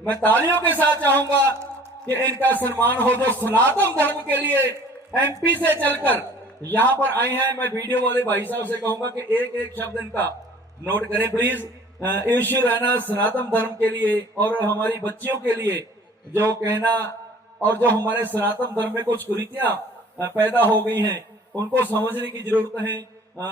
मैं तालियों के साथ चाहूंगा कि इनका सम्मान हो, जो सनातन धर्म के लिए एमपी से चलकर यहां पर आए हैं। मैं वीडियो वाले भाई साहब से कहूंगा कि एक एक शब्द इनका नोट करें प्लीज। ईश्वर रहना सनातन धर्म के लिए और हमारी बच्चियों के लिए जो कहना, और जो हमारे सनातन धर्म में कुछ कुरीतियां पैदा हो गई हैं उनको समझने की जरूरत है।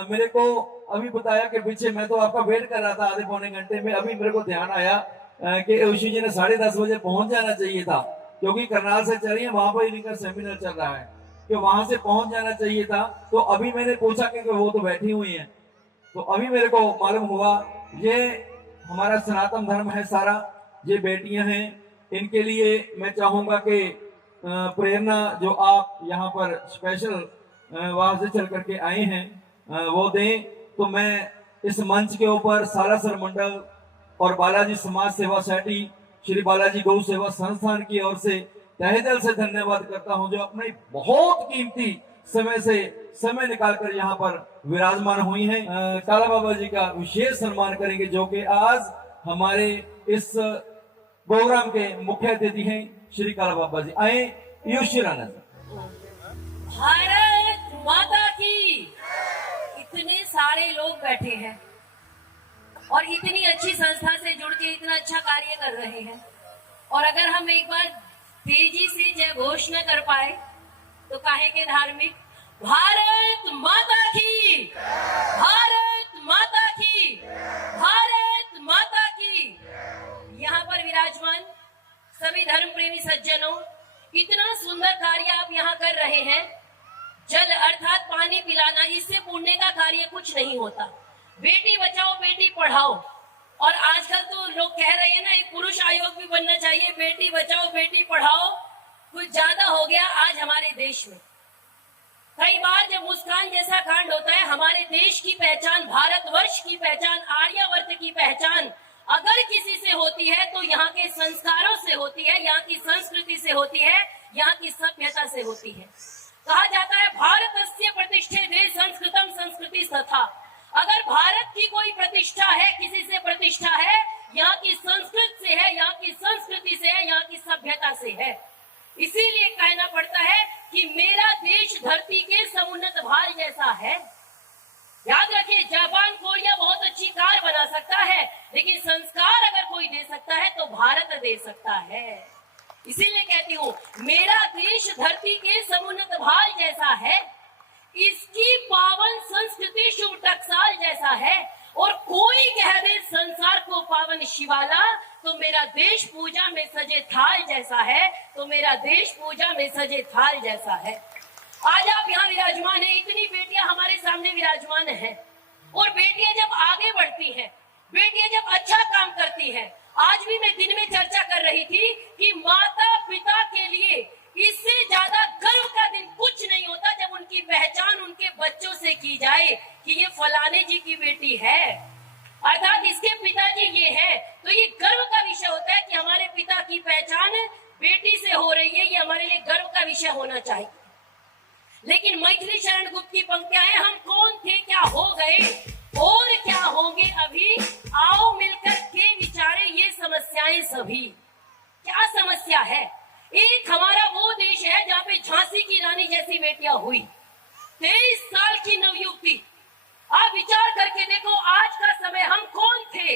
मेरे को अभी बताया कि पीछे, मैं तो आपका वेट कर रहा था आधे पौने घंटे में, अभी मेरे को ध्यान आया कि ऋषि जी ने 10:30 बजे पहुंच जाना चाहिए था, क्योंकि करनाल से चल रही है, वहां पर इनका सेमिनार चल रहा है, कि वहां से पहुंच जाना चाहिए था। तो अभी मैंने पूछा कि वो तो बैठी हुई हैं, तो अभी मेरे को मालूम हुआ ये हमारा सनातन धर्म है सारा, ये बेटियां हैं। इनके लिए मैं चाहूंगा कि प्रेरणा जो आप यहाँ पर स्पेशल वहां से चल करके आए हैं वो दें। तो मैं इस मंच के ऊपर सालासर मंडल और बालाजी समाज सेवा सोसाइटी, श्री बालाजी गौ सेवा संस्थान की ओर से तहे दिल से धन्यवाद करता हूं, जो अपने बहुत कीमती समय निकालकर यहाँ पर विराजमान हुई हैं। काला बाबा जी का विशेष सम्मान करेंगे, जो कि आज हमारे इस प्रोग्राम के मुख्य अतिथि हैं श्री काला बाबा जी। आए युशिरानंद। भारत माता की। इतने सारे लोग बैठे हैं और इतनी अच्छी संस्था से जुड़ के इतना अच्छा कार्य कर रहे हैं, और अगर हम एक बार तेजी से जय घोष न कर पाए तो काहे के धार्मिक। भारत माता की, भारत माता की, भारत माता की। यहाँ पर विराजमान सभी धर्म प्रेमी सज्जनों, इतना सुंदर कार्य आप यहाँ कर रहे हैं। जल अर्थात पानी पिलाना, इससे पुण्य का कार्य कुछ नहीं होता। बेटी बचाओ बेटी पढ़ाओ, और आजकल तो लोग कह रहे हैं ना, एक पुरुष आयोग भी बनना चाहिए। बेटी बचाओ बेटी पढ़ाओ कुछ ज्यादा हो गया आज हमारे देश में। कई बार जब मुस्कान जैसा कांड होता है, हमारे देश की पहचान, भारतवर्ष की पहचान, आर्यावर्त की पहचान अगर किसी से होती है तो यहाँ के संस्कारों से होती है, यहाँ की संस्कृति से होती है, यहाँ की सभ्यता से होती है। कहा जाता है भारतस्य प्रतिष्ठे देश संस्कृतम संस्कृति तथा। अगर भारत की कोई प्रतिष्ठा है, किसी से प्रतिष्ठा है, यहाँ की संस्कृत से है, यहाँ की संस्कृति से है, यहाँ की सभ्यता से है। इसीलिए कहना पड़ता है कि मेरा देश धरती के समुन्नत भाल जैसा है। याद रखिए, जापान कोरिया बहुत अच्छी कार बना सकता है, लेकिन संस्कार अगर कोई दे सकता है तो भारत दे सकता है। इसीलिए कहती हूँ, मेरा देश धरती के समुन्नत भाल जैसा है, इसकी पावन संस्कृति शुभ टकसाल जैसा है। और कोई कह दे संसार को पावन शिवाला, तो मेरा देश पूजा में सजे थाल जैसा है, तो मेरा देश पूजा में सजे थाल जैसा है। आज आप यहाँ विराजमान है, इतनी बेटियां हमारे सामने विराजमान हैं, और बेटियां जब आगे बढ़ती हैं, बेटियां जब अच्छा काम करती हैं। आज भी मैं दिन में चर्चा कर रही थी कि माता पिता के लिए इससे ज्यादा गर्व का दिन कुछ नहीं होता जब उनकी पहचान उनके बच्चों से की जाए कि ये फलाने जी की बेटी है, अर्थात इसके पिताजी ये है। तो ये गर्व का विषय होता है कि हमारे पिता की पहचान बेटी से हो रही है, ये हमारे लिए गर्व का विषय होना चाहिए। लेकिन मैथिली शरण गुप्त की पंक्तियां हैं, हम कौन थे क्या हो गए और क्या होंगे अभी, आओ मिलकर के विचारे ये समस्याएं सभी। क्या समस्या है? एक हमारा वो देश है जहाँ पे झांसी की रानी जैसी बेटियां हुई, 23 साल की नवयुवती। आप विचार करके देखो, आज का समय हम कौन थे?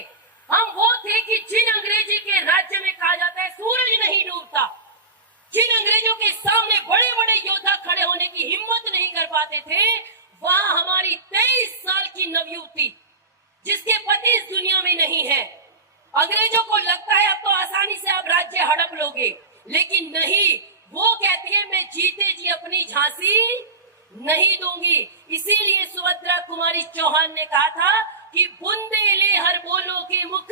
हम वो थे कि जिन अंग्रेजी के राज्य में कहा जाता है सूरज नहीं डूबता, जिन अंग्रेजों के सामने बड़े बड़े योद्धा खड़े होने की हिम्मत नहीं कर पाते थे, वहां हमारी 23 साल की नवयुवती, जिसके पति इस दुनिया में नहीं है। अंग्रेजों को लगता है अब तो आसानी से आप राज्य हड़प लोगे, लेकिन नहीं, वो कहती है मैं जीते जी अपनी झांसी नहीं दूंगी। इसीलिए सुभद्रा कुमारी चौहान ने कहा था कि बुंदेले हर बोलो के मुख,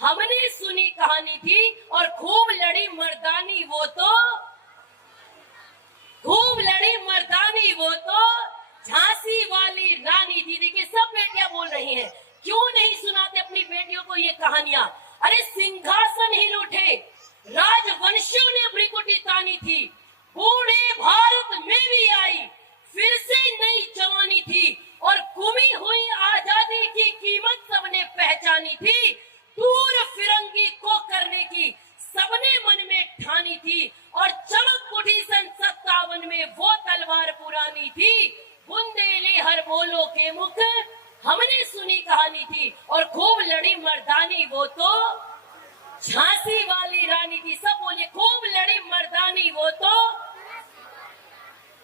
हमने सुनी कहानी थी, और खूब लड़ी मर्दानी वो तो, खूब लड़ी मर्दानी वो तो झांसी वाली रानी थी। देखिए, सब बेटियां बोल रही हैं, क्यों नहीं सुनाते अपनी बेटियों को ये कहानियां? अरे सिंहासन हिल उठे, राजवंशियों ने भ्रिकुटी तानी थी, बूढ़े भारत में भी आई फिर से नई जवानी थी, और गुमी हुई आजादी की कीमत सबने पहचानी थी। दूर फिरंगी को करने की सबने मन में ठानी थी और चमक उठी सन 57 में वो तलवार पुरानी थी। बुंदेली हर बोलो के मुख हमने सुनी कहानी थी और खूब लड़ी मर्दानी वो तो झांसी वाली रानी थी। सब बोले खूब लड़ी मर्दानी वो तो।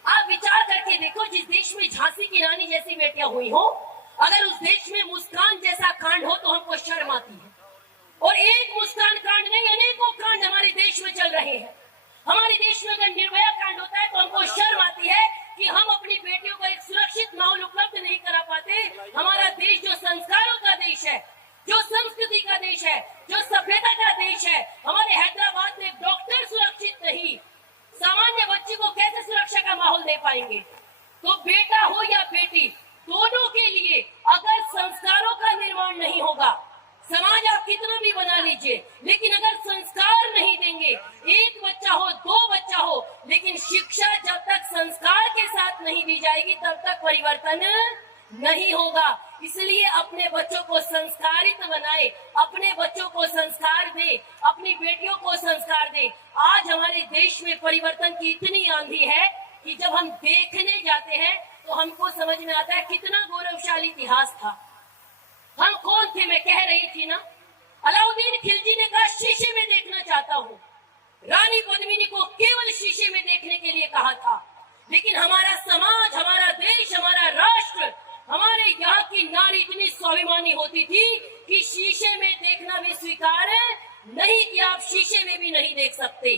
आप विचार करके देखो, जिस देश में झांसी की रानी जैसी बेटियां हुई हो, अगर उस देश में मुस्कान जैसा कांड हो तो हमको शर्म आती है। और एक मुस्कान कांड नहीं, अनेकों कांड हमारे देश में चल रहे हैं। हमारे देश में अगर निर्भया कांड होता है तो हमको शर्म आती है कि हम अपनी बेटियों को एक सुरक्षित माहौल उपलब्ध नहीं करा पाते। हमारा देश जो संस्कारों का देश है, जो संस्कृति का देश है, जो सभ्यता का देश है, हमारे हैदराबाद में डॉक्टर सुरक्षित नहीं, सामान्य बच्ची को कैसे सुरक्षा का माहौल दे पाएंगे? तो बेटा हो या बेटी, दोनों के लिए अगर संस्कारों का निर्माण नहीं होगा, समाज आप कितना भी बना लीजिए, लेकिन अगर संस्कार नहीं देंगे, एक बच्चा हो, दो बच्चा हो, लेकिन शिक्षा जब तक संस्कार के साथ नहीं दी जाएगी तब तक परिवर्तन नहीं होगा। इसलिए अपने बच्चों को संस्कारित बनाए, अपने बच्चों को संस्कार दे, अपनी बेटियों को संस्कार दे। आज हमारे देश में परिवर्तन की इतनी आंधी है कि जब हम देखने जाते हैं तो हमको समझ में आता है कितना गौरवशाली इतिहास था। हम कौन थे? मैं कह रही थी ना, अलाउद्दीन खिलजी ने कहा शीशे में देखना चाहता हूँ। रानी पद्मिनी को केवल शीशे में देखने के लिए कहा था। लेकिन हमारा समाज, हमारा देश, हमारा राष्ट्र, हमारे यहाँ की नारी इतनी स्वाभिमानी होती थी कि शीशे में देखना भी स्वीकार नहीं किया। आप शीशे में भी नहीं देख सकते,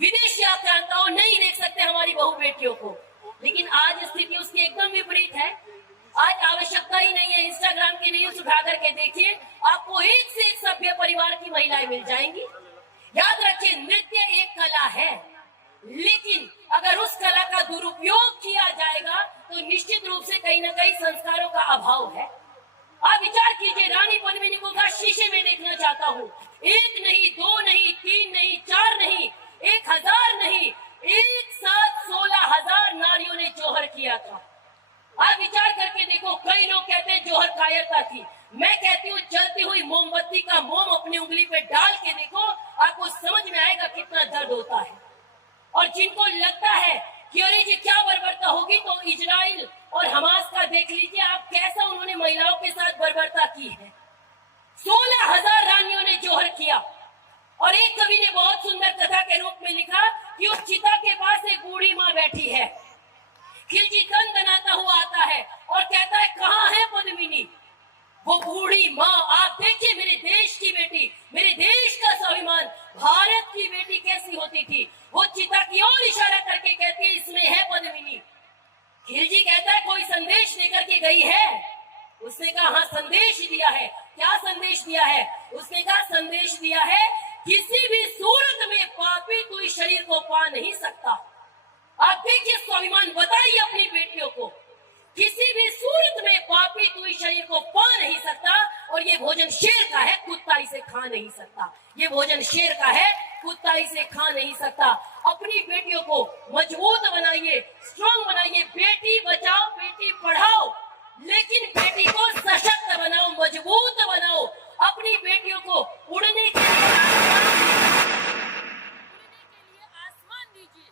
विदेशी आक्रांताओं नहीं देख सकते हमारी बहू बेटियों को। लेकिन आज स्थिति उसकी एकदम विपरीत है। आज आवश्यकता ही नहीं है, इंस्टाग्राम की रील्स उठा करके देखिए, आपको एक से एक सभ्य परिवार की महिलाएं मिल जाएंगी। याद रखिए, नृत्य एक कला है, लेकिन अगर उस कला का दुरुपयोग किया जाएगा तो निश्चित रूप से कहीं न कहीं संस्कारों का अभाव है। आप विचार कीजिए, रानी पद्मिनी को कहा शीशे में देखना चाहता हूँ। एक नहीं, दो नहीं, तीन नहीं, चार नहीं, 1000 नहीं, एक साथ 16,000 नारियों ने जोहर किया था। आप विचार करके देखो, कई लोग कहते हैं जोहर कायरता थी। मैं कहती हूँ जलती हुई मोमबत्ती का मोम अपनी उंगली पे डाल के देखो, आपको समझ में आएगा कितना दर्द होता है। और जिनको लगता है कि अरे जी क्या बर्बरता होगी, तो इजराइल और हमास का देख लीजिए आप, कैसा उन्होंने महिलाओं के साथ बर्बरता की है। 16,000 रानियों ने जोहर किया। और एक कवि ने बहुत सुंदर कथा के रूप में लिखा कि उस चिता के पास एक बूढ़ी माँ बैठी है। खिलजी दनाता हुआ आता है और कहता है कहाँ है पद्मिनी? वो बूढ़ी माँ, आप देखिए मेरे देश की बेटी, मेरे देश का स्वाभिमान, भारत की बेटी कैसी होती थी। वो चिता की ओर इशारा करके कहती है इसमें है पद्मिनी। खिलजी कहता है कोई संदेश लेकर के गई है? उसने कहा हाँ संदेश दिया है। क्या संदेश दिया है? उसने कहा संदेश दिया है किसी भी सूरत में पापी तू इस शरीर को पा नहीं सकता। आप देखिए स्वाभिमान, बताइए अपनी बेटियों को, किसी भी सूरत में पापी तू इस शरीर को पा नहीं सकता। और ये भोजन शेर का है, कुत्ता इसे खा नहीं सकता। ये भोजन शेर का है, कुत्ता इसे खा नहीं सकता। अपनी बेटियों को मजबूत बनाइए, स्ट्रॉन्ग बनाइए। बेटी बचाओ, बेटी पढ़ाओ, लेकिन बेटी को सशक्त बनाओ, मजबूत बनाओ। अपनी बेटियों को उड़ने के लिए आसमान दीजिए,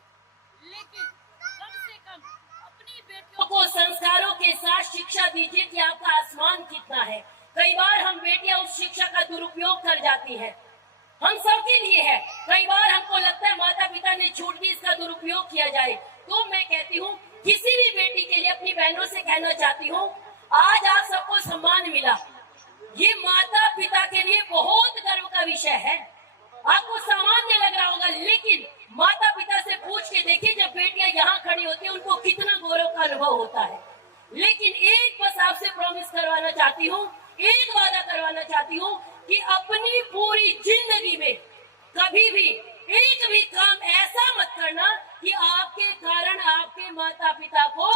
लेकिन कम से कम अपनी बेटियों को संस्कारों के साथ शिक्षा दीजिए कि आपका आसमान कितना है। कई बार हम बेटियां उस शिक्षा का दुरुपयोग कर जाती हैं। हम सबके लिए है। कई बार हमको लगता है माता पिता ने छूट दी, इसका दुरुपयोग किया जाए। तो मैं कहती हूँ किसी भी बेटी के लिए, अपनी बहनों से कहना चाहती हूँ, आज आप सबको सम्मान मिला, ये माता पिता के लिए बहुत गर्व का विषय है। आपको सामान्य लग रहा होगा, लेकिन माता पिता से पूछ के देखिए, जब बेटियां यहाँ खड़ी होती है उनको कितना गौरव का अनुभव होता है। लेकिन एक बस आपसे प्रॉमिस करवाना चाहती हूँ, एक वादा करवाना चाहती हूँ कि अपनी पूरी जिंदगी में कभी भी एक भी काम ऐसा मत करना कि आपके कारण आपके माता पिता को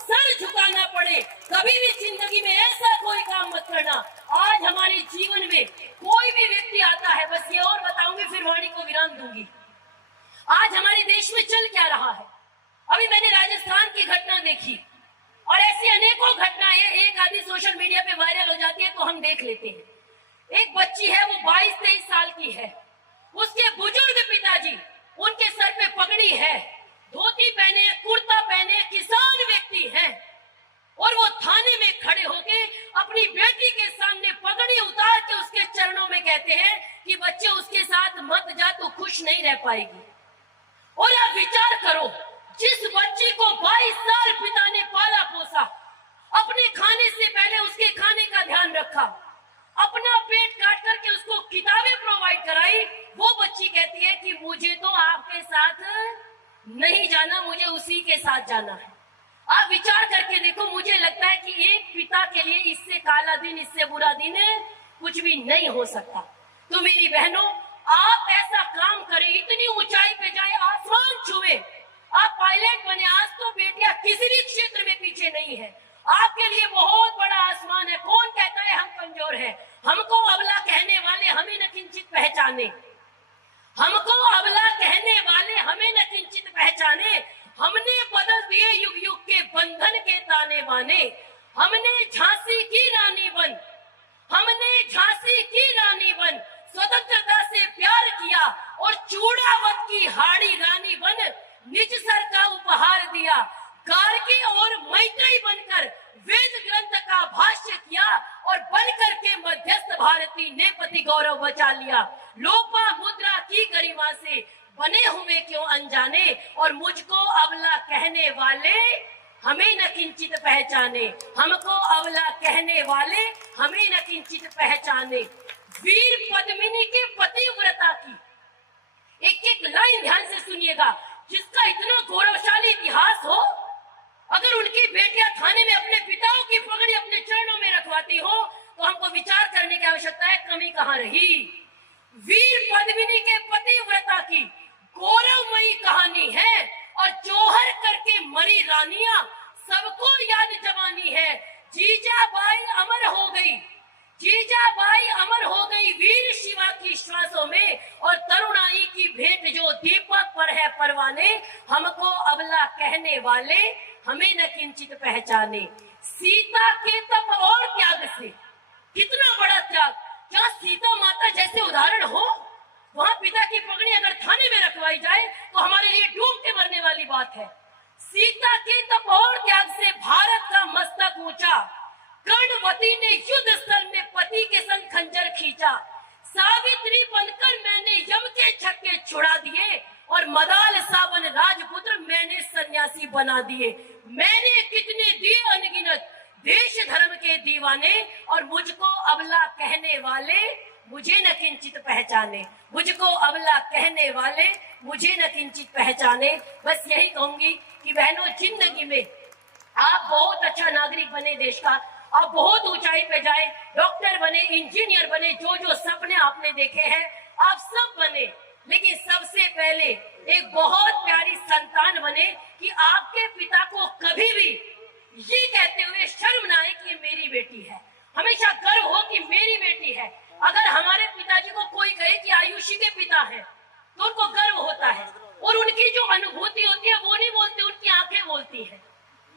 सर झुकाना पड़े। कभी भी जिंदगी में ऐसा कोई काम मत करना। आज हमारे जीवन में कोई भी व्यक्ति आता है, बस ये और बताऊंगी फिर वाणी को विराम दूंगी। आज हमारे देश में चल क्या रहा है? अभी मैंने राजस्थान की घटना देखी और ऐसी अनेकों घटनाएं एक आधी सोशल मीडिया पे वायरल हो जाती है तो हम देख लेते हैं। एक बच्ची है, वो 22-23 साल की है। उसके बुजुर्ग खुश नहीं रह पाएगी। और आप विचार करो, जिस बच्ची को 22 साल पिता ने पाला पोसा, अपने खाने से पहले उसके खाने का ध्यान रखा, अपना पेट काट करके उसको किताबें प्रोवाइड कराई, वो बच्ची कहती है कि मुझे तो आपके साथ नहीं जाना, मुझे उसी के साथ जाना है। आप विचार करके देखो, मुझे लगता है कि एक पिता के लिए इससे काला दिन, इससे बुरा दिन कुछ भी नहीं हो सकता। तो मेरी बहनों, आप ऐसा काम करें, इतनी ऊंचाई पे जाए, आसमान छुए, आप पायलट बने। आज तो बेटियां किसी भी क्षेत्र में पीछे नहीं है, आपके लिए बहुत बड़ा आसमान है। कौन कहता है हम कमजोर हैं? हमको अबला कहने वाले हमें न किंचित पहचाने, हमको अबला कहने वाले हमें न किंचित पहचाने। हमने बदल दिए युग युग के बंधन के ताने बाने। हमने झांसी की रानी बन, हमने झांसी की रानी बन स्वतंत्रता से प्यार किया और चूड़ावत की हाड़ी रानी बन निज सर का उपहार दिया। गार्गी और मैत्रेयी बनकर वेद ग्रंथ का भाष्य किया और बनकर के मध्यस्थ भारती ने पति गौरव बचा लिया। लोपा मुद्रा की गरिमा से बने हुए क्यों अनजाने, और मुझको अबला कहने वाले हमें न किंचित पहचाने, हमको अबला कहने वाले हमें न किंचित पहचाने। वीर पद्मिनी के पतिव्रता की एक एक लाइन ध्यान से सुनिएगा, जिसका इतना गौरवशाली इतिहास हो, अगर उनकी बेटियां थाने में अपने पिताओं की पगड़ी अपने चरणों में रखवाती हो, तो हमको विचार करने की आवश्यकता है, कमी कहाँ रही। वीर पद्मिनी के पतिव्रता की गौरवमयी कहानी है, और जौहर करके मरी रानियां सबको याद जवानी है। जीजाबाई अमर हो गई, जीजाबाई अमर हो गई वीर शिवा की श्वासों में, और तरुणाई की भेंट जो दीपक पर है परवाने। हमको अबला कहने वाले हमें न किंचित पहचाने। सीता के तप और त्याग से, कितना बड़ा त्याग! क्या सीता माता जैसे उदाहरण हो? वहां पिता की पगड़ी अगर थाने में रखवाई जाए तो हमारे लिए डूब के मरने वाली बात है। सीता के तप और त्याग से भारत का मस्तक ऊंचा, कर्णवती ने युद्ध स्थल में पति के संग खंजर खींचा। सावित्री बनकर मैंने यम के छक्के छुड़ा दिए, और मदाल सावन राजपुत्र मैंने सन्यासी बना दिए। मैंने कितने दिए अनगिनत देश धर्म के दीवाने, और मुझको अबला कहने वाले मुझे न किंचित पहचाने, मुझको अबला कहने वाले मुझे न किंचित पहचाने। बस यही कहूंगी कि बहनों, जिंदगी में आप बहुत अच्छा नागरिक बने देश का, आप बहुत ऊंचाई पे जाए, डॉक्टर बने, इंजीनियर बने, जो जो सपने आपने देखे हैं आप सब बने, लेकिन सबसे पहले एक बहुत प्यारी संतान बने कि आपके पिता को कभी भी ये कहते हुए शर्म ना आए कि ये मेरी बेटी है, हमेशा गर्व हो कि मेरी बेटी है। अगर हमारे पिताजी को कोई कहे कि आयुषी के पिता है तो उनको गर्व होता है, और उनकी जो अनुभूति होती है वो नहीं बोलते, उनकी आंखें बोलती है।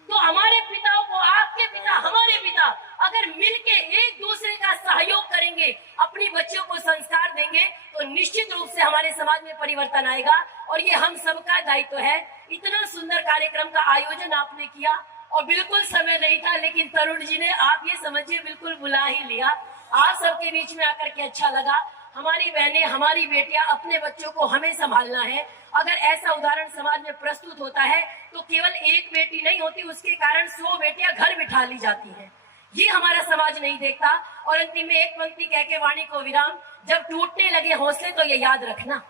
तो हमारे पिताओं को, आपके पिता, हमारे पिता अगर मिलके एक दूसरे का सहयोग करेंगे, अपनी बच्चियों को संस्कार देंगे, तो निश्चित रूप से हमारे समाज में परिवर्तन आएगा, और ये हम सबका दायित्व है। इतना सुंदर कार्यक्रम का आयोजन आपने किया, और बिल्कुल समय नहीं था, लेकिन तरुण जी ने, आप ये समझिए, बिल्कुल बुला ही लिया। आप सबके बीच में आकर के अच्छा लगा। हमारी बहनें, हमारी बेटियां, अपने बच्चों को हमें संभालना है। अगर ऐसा उदाहरण समाज में प्रस्तुत होता है तो केवल एक बेटी नहीं होती, उसके कारण 100 बेटियां घर बिठा ली जाती हैं। ये हमारा समाज नहीं देखता। और अंतिम में एक पंक्ति कह के वाणी को विराम, जब टूटने लगे हौसले तो ये याद रखना।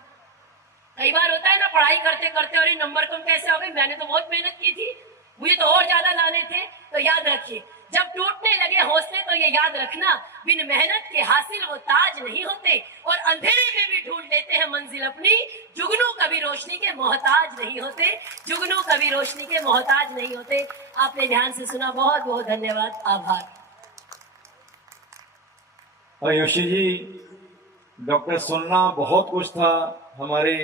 कई बार होता है ना, पढ़ाई करते करते और ये नंबर कम कैसे हो गए, मैंने तो बहुत मेहनत की थी, मुझे तो और ज्यादा लाने थे। तो याद रखिए, जब टूटने लगे हौसले तो ये याद रखना, बिन मेहनत के हासिल वो ताज नहीं होते, और अंधेरे में भी ढूंढ लेते हैं मंजिल अपनी। जुगनू कभी रोशनी के मोहताज नहीं होते, जुगनू कभी रोशनी के मोहताज नहीं होते। आपने ध्यान से सुना, बहुत बहुत धन्यवाद, आभार। आयुषी जी, डॉक्टर, सुनना बहुत कुछ था हमारे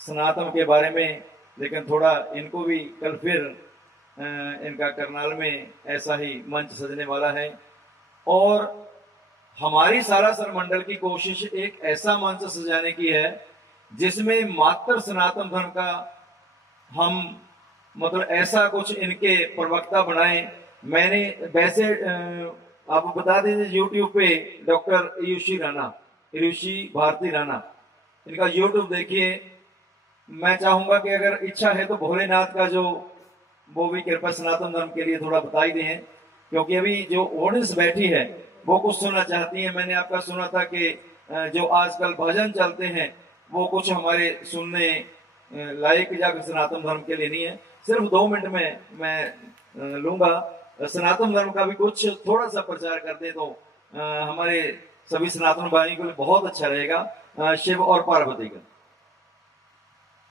सनातन के बारे में, लेकिन थोड़ा इनको भी कल फिर इनका करनाल में ऐसा ही मंच सजने वाला है, और हमारी सारासर मंडल की कोशिश एक ऐसा मंच सजाने की है जिसमें मात्र सनातन धर्म का हम मतलब ऐसा कुछ इनके प्रवक्ता बनाए। मैंने वैसे आप बता दीजिए, यूट्यूब पे डॉक्टर ऋषि राणा, ऋषि भारती राणा, इनका यूट्यूब देखिए। मैं चाहूंगा कि अगर इच्छा है तो भोलेनाथ का जो वो भी कृपा सनातन धर्म के लिए थोड़ा बता ही दें, क्योंकि अभी जो ऑडियंस बैठी है वो कुछ सुनना चाहती है। मैंने आपका सुना था कि जो आजकल भजन चलते हैं वो कुछ हमारे सुनने लायक या सनातन धर्म के लिए नहीं है। सिर्फ 2 मिनट में मैं लूंगा, सनातन धर्म का भी कुछ थोड़ा सा प्रचार कर दे तो हमारे सभी सनातन भाइयों के लिए बहुत अच्छा रहेगा। शिव और पार्वती का।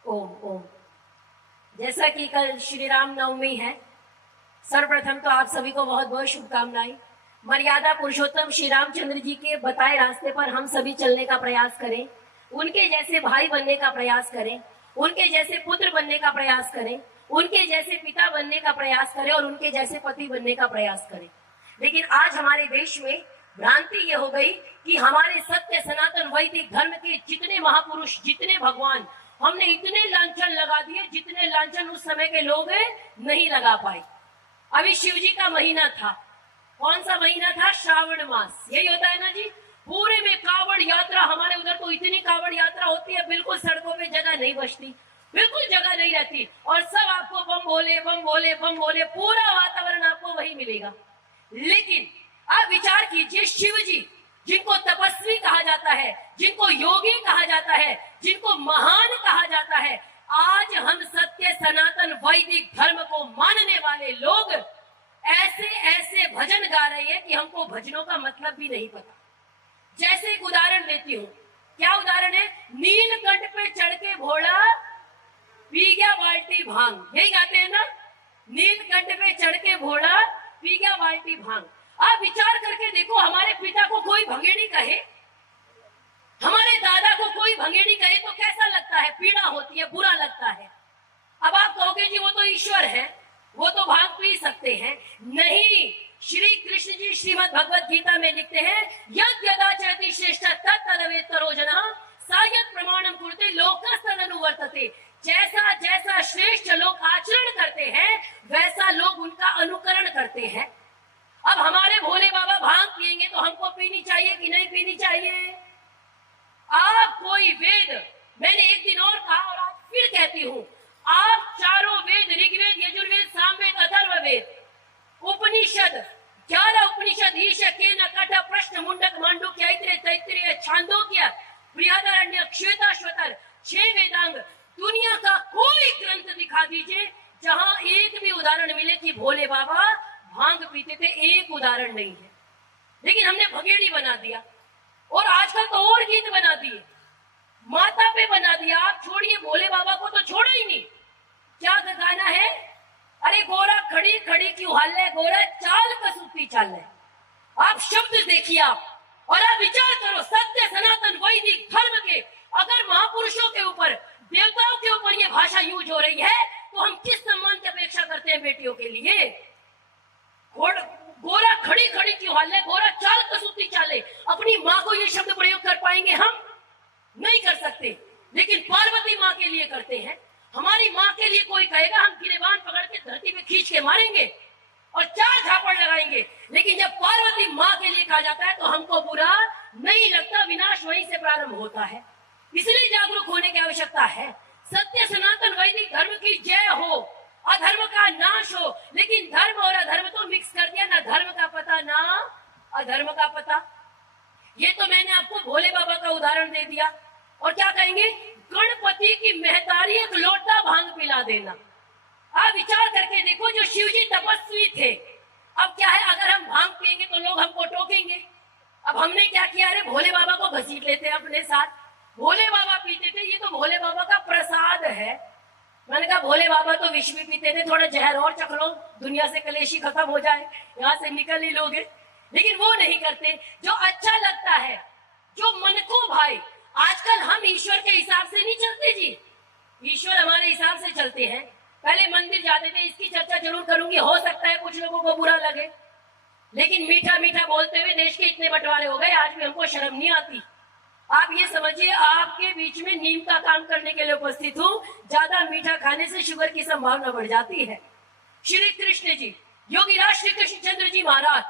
ओम ओम। जैसा कि कल श्री राम नवमी है, सर्वप्रथम तो आप सभी को बहुत बहुत शुभकामनाएं। मर्यादा पुरुषोत्तम श्री रामचंद्र जी के बताए रास्ते पर हम सभी चलने का प्रयास करें, उनके जैसे भाई बनने का प्रयास करें, उनके जैसे पुत्र बनने का प्रयास करें, उनके जैसे पिता बनने का प्रयास करें और उनके जैसे पति बनने का प्रयास करें। लेकिन आज हमारे देश में भ्रांति ये हो गई कि हमारे सत्य सनातन वैदिक धर्म के जितने महापुरुष, जितने भगवान, हमने इतने लांछन लगा दिए जितने लांछन उस समय के लोग नहीं लगा पाए। अभी शिव जी का महीना था, कौन सा महीना था? श्रावण मास। यही होता है ना जी, पूरे में कावड़ यात्रा। हमारे उधर तो इतनी कावड़ यात्रा होती है, बिल्कुल सड़कों पे जगह नहीं बचती, बिल्कुल जगह नहीं रहती, और सब आपको बम भोले बम भोले बम भोले, पूरा वातावरण आपको वही मिलेगा। लेकिन आप विचार कीजिए, शिव जी जिनको तपस्वी कहा जाता है, जिनको योगी कहा जाता है, जिनको महान कहा जाता है, आज हम सत्य सनातन वैदिक धर्म को मानने वाले लोग ऐसे ऐसे भजन गा रहे हैं कि हमको भजनों का मतलब भी नहीं पता। जैसे एक उदाहरण देती हूँ। क्या उदाहरण है? नीलकंठ पे चढ़ के घोड़ा पी गया बाल्टी भांग, यही गाते हैं ना, नीलकंठ पे चढ़ के घोड़ा पी गया बाल्टी भांग। आप विचार करके देखो, हमारे पिता को कोई भंगेड़ी कहे, हमारे दादा को कोई भंगेड़ी कहे तो कैसा लगता है? पीड़ा होती है, बुरा लगता है। अब आप कहोगे जी वो तो ईश्वर है, वो तो भांग पी सकते हैं। नहीं, श्री कृष्ण जी श्रीमद् भगवत गीता में लिखते हैं, यद्यदाचरति श्रेष्ठ तत्तदवेत्तरो जनः सायत् प्रमाणम कुरुते लोकस्तदनुवर्तते। जैसा जैसा श्रेष्ठ लोग आचरण करते हैं वैसा लोग उनका अनुकरण करते हैं। अब हमारे भोले बाबा भांग पिएंगे तो हमको पीनी चाहिए कि नहीं पीनी चाहिए? आप कोई वेद, मैंने एक दिन और कहा और आज फिर कहती हूँ, आप चारों वेद, ऋग्वेद, यजुर्वेद, सामवेद, अथर्ववेद, उपनिषद, 11 उपनिषद, ईश, केन, कठ, प्रश्न, मुंडक, मांडुक्य, ऐत्रेय, तैत्तिरीय, छांदोग्य, बृहदारण्यक, श्वेताश्वतर, 6 वेदांग, दुनिया का कोई ग्रंथ दिखा दीजिए जहां एक भी उदाहरण मिले कि भोले बाबा भांग पीते थे। एक उदाहरण नहीं है। लेकिन हमने भगेड़ी बना दिया, और आजकल तो और गीत बना दिए, माता पे बना दिया। आप छोड़िए, भोले बाबा को तो छोड़ा ही नहीं। क्या गाना है? अरे गोरा खड़ी खड़ी क्यों हाल है, गोरा चाल कसूती चाल है। आप शब्द देखिए आप, और आप विचार करो, सत्य सनातन वैदिक धर्म के अगर महापुरुषों के ऊपर, देवताओं के ऊपर ये भाषा यूज हो रही है तो हम किस सम्मान की अपेक्षा करते हैं बेटियों के लिए? गोरा खड़ी खड़ी क्यों हाल है, गोरा चाल कसूती चाले। अपनी माँ को ये शब्द प्रयोग कर पाएंगे हम? नहीं कर सकते। लेकिन पार्वती माँ के लिए करते हैं। हमारी माँ के लिए कोई कहेगा, हम गिरेबान पकड़ के धरती पे खींच के मारेंगे और 4 झापड़ लगाएंगे। लेकिन जब पार्वती माँ के लिए कहा जाता है तो हमको बुरा नहीं लगता। विनाश वहीं से प्रारंभ होता है। इसलिए जागरूक होने की आवश्यकता है। सत्य सनातन वैदिक धर्म की जय हो, अधर्म का नाश हो। लेकिन धर्म और अधर्म तो मिक्स कर दिया, ना धर्म का पता ना अधर्म का पता। ये तो मैंने आपको भोले बाबा का उदाहरण दे दिया। और क्या कहेंगे? गणपति की महतारी एक लोटा भांग पिला देना। आप विचार करके देखो, जो शिव जी तपस्वी थे, अब क्या है, अगर हम भांग पिएंगे तो लोग हमको टोकेंगे। अब हमने क्या किया? अरे भोले बाबा को घसीट लेते हैं अपने साथ। भोले बाबा पीते थे, ये तो भोले बाबा का प्रसाद है। मैंने कहा भोले बाबा तो विष भी पीते थे, थोड़ा जहर और चख लो, दुनिया से कलेशी खत्म हो जाए, यहाँ से निकल ही लोगे। लेकिन वो नहीं करते। जो अच्छा लगता है, जो मन को भाई। आजकल हम ईश्वर के हिसाब से नहीं चलते जी, ईश्वर हमारे हिसाब से चलते हैं। पहले मंदिर जाते थे, इसकी चर्चा जरूर करूंगी, हो सकता है कुछ लोगों को बुरा लगे। लेकिन मीठा मीठा बोलते हुए देश के इतने बंटवारे हो गए, आज भी हमको शर्म नहीं आती। आप ये समझिए, आपके बीच में नीम का काम करने के लिए उपस्थित हूँ। ज्यादा मीठा खाने से शुगर की संभावना बढ़ जाती है। श्री कृष्ण जी, योगी राज श्री कृष्ण चंद्र जी महाराज,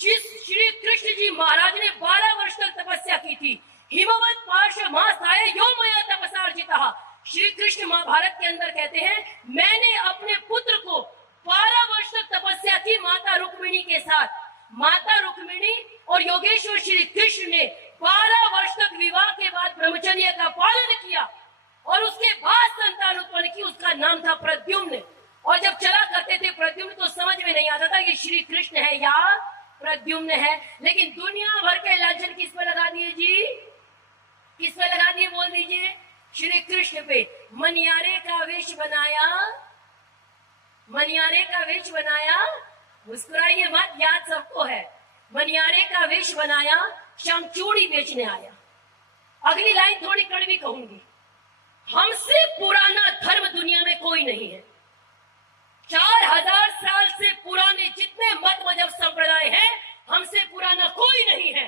जिस श्री कृष्ण जी महाराज ने 12 वर्ष तक तपस्या की थी, हिमवत पार्श्व महासाय यो मया तपसार्जितः। श्री कृष्ण महाभारत के अंदर कहते हैं, मैंने अपने पुत्र को 12 वर्ष तक तपस्या की माता रुक्मिणी के साथ। माता रुक्मिणी और योगेश्वर श्री कृष्ण ने 12 वर्ष तक विवाह के बाद ब्रह्मचर्य का पालन किया और उसके बाद संतान उत्पन्न की। उसका नाम था प्रद्युम्न। और जब चला करते थे प्रद्युम्न तो समझ में नहीं आता था कि श्री कृष्ण है या प्रद्युम्न है। लेकिन दुनिया भर के लांछन किस पे लगा दिए जी? किस पे लगा दिए बोल दीजिए? श्री कृष्ण पे। मनियारे का वेश बनाया, मनियारे का वेश बनाया, मुस्कुराइए मत, याद सबको है। मनियारे का वेश बनाया, शाम चूड़ी बेचने आया। अगली लाइन थोड़ी कड़वी कहूंगी, हमसे पुराना धर्म दुनिया में कोई नहीं है। 4000 साल से पुराने जितने मत मजहब संप्रदाय हैं, हमसे पुराना कोई नहीं है।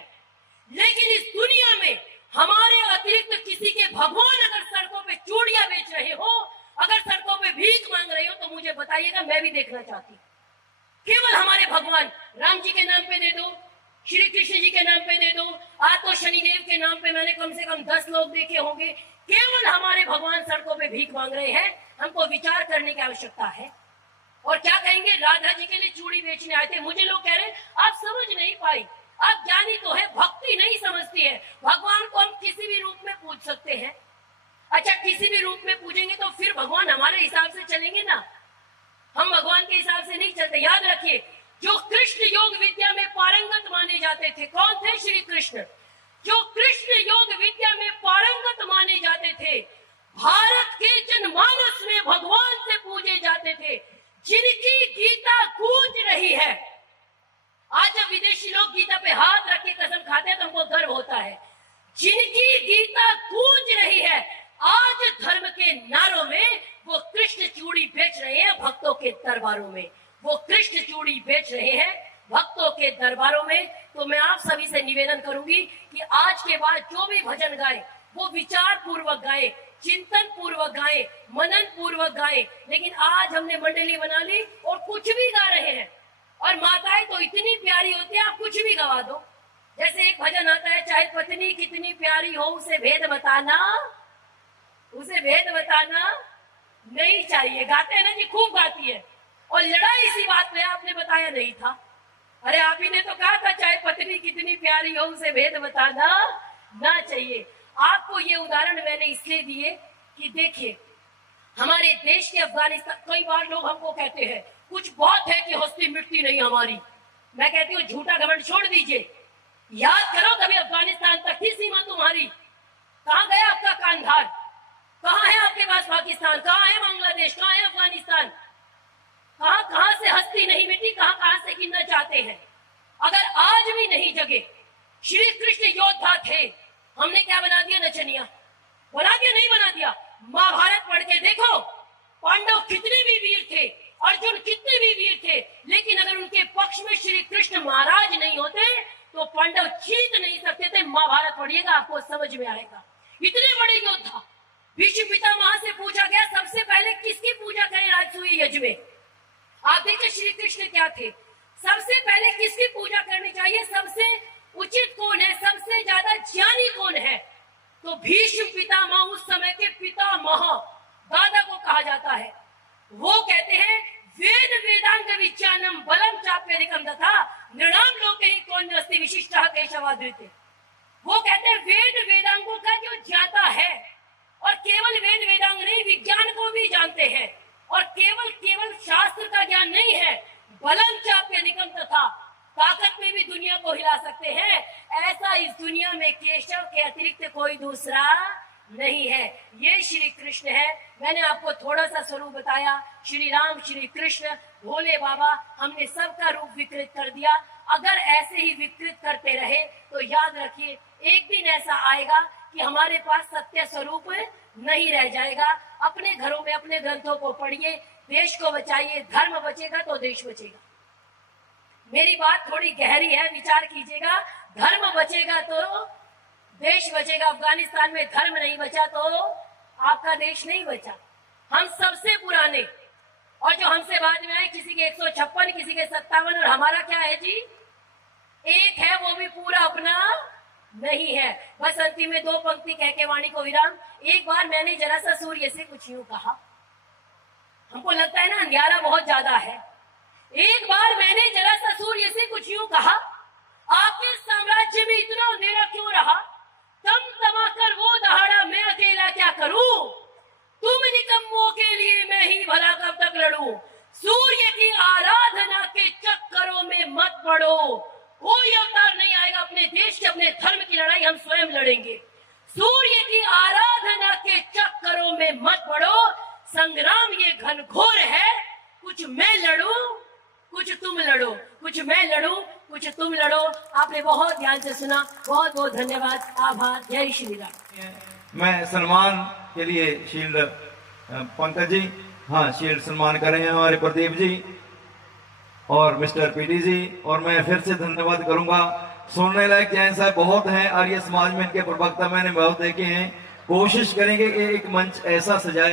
लेकिन इस दुनिया में हमारे अतिरिक्त किसी के भगवान अगर सड़कों पे चूड़ियां बेच रहे हो, अगर सड़कों पे भीख मांग रहे हो, तो मुझे बताइएगा, मैं भी देखना चाहती हूँ। केवल हमारे भगवान राम जी के नाम पे दे दो, श्री कृष्ण जी के नाम पे दे दो, आज तो शनिदेव के नाम पे मैंने कम से कम 10 लोग देखे होंगे। केवल हमारे भगवान सड़कों पे भीख मांग रहे हैं। हमको विचार करने की आवश्यकता है। और क्या कहेंगे, राधा जी के लिए चूड़ी बेचने आए थे। मुझे लोग कह रहे हैं आप समझ नहीं पाई, आप ज्ञानी तो है, भक्ति नहीं समझती है। भगवान को हम किसी भी रूप में पूज सकते हैं। अच्छा, किसी भी रूप में पूजेंगे तो फिर भगवान हमारे हिसाब से चलेंगे ना, हम भगवान के हिसाब से नहीं चलते। याद रखिए, जो कृष्ण योग विद्या में पारंगत माने जाते थे, कौन थे? श्री कृष्ण। जो कृष्ण योग विद्या में पारंगत माने जाते थे, भारत के जनमानस में भगवान से पूजे जाते थे, जिनकी गीता गूंज रही है। आज जब विदेशी लोग गीता पे हाथ रख के कसम खाते हैं तो हमको गर्व होता है। जिनकी गीता गूंज रही है, आज धर्म के नारों में वो कृष्ण चूड़ी बेच रहे हैं भक्तों के दरबारों में। वो कृष्ण चूड़ी बेच रहे हैं भक्तों के दरबारों में। तो मैं आप सभी से निवेदन करूंगी कि आज के बाद जो भी भजन गाए वो विचार पूर्वक गाए, चिंतन पूर्वक गाए, मनन पूर्वक गाए। लेकिन आज हमने मंडली बना ली और कुछ भी गा रहे हैं। और माताएं तो इतनी प्यारी होती है, आप कुछ भी गवा दो। जैसे एक भजन आता है, चाहे पत्नी कितनी प्यारी हो, उसे भेद बताना, उसे भेद बताना नहीं चाहिए। गाते हैं ना जी, खूब गाती है। और लड़ाई इसी बात में, आपने बताया नहीं था। अरे आप ही ने तो कहा था चाहे पत्नी कितनी प्यारी हो, उसे भेद बताना ना चाहिए। आपको ये उदाहरण मैंने इसलिए दिए कि देखिए, हमारे देश के अफगानिस्तान, कई बार लोग हमको कहते हैं कुछ बहुत है कि हस्ती मिटती नहीं हमारी। मैं कहती हूँ झूठा घमंड छोड़ दीजिए, याद करो कभी अफगानिस्तान तक थी सीमा तुम्हारी? कहाँ गया आपका कांधार? कहाँ है आपके पास पाकिस्तान? कहाँ है बांग्लादेश? कहाँ है अफगानिस्तान? कहाँ कहाँ से हस्ती नहीं मिटी, कहाँ कहाँ से गिनना चाहते हैं? अगर आज भी नहीं जगे, श्री कृष्ण योद्धा थे, हमने क्या बना दिया? नचनिया बना दिया, नहीं बना दिया। महाभारत पढ़ के देखो, पांडव कितने भी वीर थे, अर्जुन कितने भी वीर थे, लेकिन अगर उनके पक्ष में श्री कृष्ण महाराज नहीं होते तो पांडव जीत नहीं सकते थे। महाभारत पढ़िएगा, आपको समझ में आएगा। इतने बड़े योद्धा। भीष्म पितामह से पूछा गया सबसे पहले किसकी पूजा करें राजसूय यज्ञ में? आप देखिए श्री कृष्ण क्या थे, सबसे पहले किसकी पूजा करनी चाहिए? सबसे उचित कौन है? सबसे ज्यादा ज्ञानी कौन है? तो भीष्म पितामह, उस समय के पितामह दादा को कहा जाता है। वो कहते हैं वेद वेदांग विज्ञानम बलम चाप्यधिकम तथा नृणाम लोके ही कौन अस्ति विशिष्टः केशवाद्वितीय। वो कहते हैं वेद वेदांगों का जो ज्ञाता है, और केवल वेद वेदांग नहीं, विज्ञान को भी जानते हैं, और केवल शास्त्र का ज्ञान नहीं है, बलम चाप्यधिकम तथा ताकत में भी दुनिया को हिला सकते हैं। ऐसा इस दुनिया में केशव के अतिरिक्त कोई दूसरा नहीं है। ये श्री कृष्ण है। मैंने आपको थोड़ा सा स्वरूप बताया। श्री राम, श्री कृष्ण, भोले बाबा, हमने सबका रूप विकृत कर दिया। अगर ऐसे ही विकृत करते रहे तो याद रखिए एक दिन ऐसा आएगा कि हमारे पास सत्य स्वरूप नहीं रह जाएगा। अपने घरों में अपने ग्रंथों को पढ़िए, देश को बचाइए। धर्म बचेगा तो देश बचेगा। मेरी बात थोड़ी गहरी है, विचार कीजिएगा। धर्म बचेगा तो देश बचेगा। अफगानिस्तान में धर्म नहीं बचा तो आपका देश नहीं बचा। हम सबसे पुराने, और जो हमसे बाद में आए, किसी के 156, किसी के 57, और हमारा क्या है जी? एक है, वो भी पूरा अपना नहीं है। बस अंतिम में 2 पंक्ति कह के वाणी को विराम। एक बार मैंने जरा सा सूर्य से कुछ यूं कहा, हमको लगता है ना अंधियारा बहुत ज्यादा है। एक बार मैंने जरा सा सूर्य से कुछ यूं कहा, आखिर साम्राज्य में इतना अंधेरा क्यों रहा, तम तमाकर वो दहाड़ा मैं अकेला क्या करूं, तुम निकम्मों के लिए मैं ही भला कब तक लड़ूं, सूर्य की आराधना के चक्करों में मत पड़ो, कोई अवतार नहीं आएगा अपने देश के अपने धर्म की लड़ाई हम स्वयं लड़ेंगे, सूर्य की आराधना के चक्करों में मत पड़ो, संग्राम ये घनघोर है, कुछ मैं लड़ूं कुछ तुम लड़ो, कुछ मैं लड़ूं कुछ तुम लड़ो। आपने बहुत ध्यान से सुना, बहुत बहुत धन्यवाद, आभार, जय श्री राम। मैं सम्मान के लिए शील्ड पंकज जी, हाँ शील्ड सम्मान करें हमारे प्रदीप जी और मिस्टर पीटी जी, और मैं फिर से धन्यवाद करूंगा। सुनने लायक जैन साहब बहुत हैं, आर्य समाज में इनके प्रवक्ता मैंने बहुत देखे हैं। कोशिश करेंगे कि एक मंच ऐसा सजाए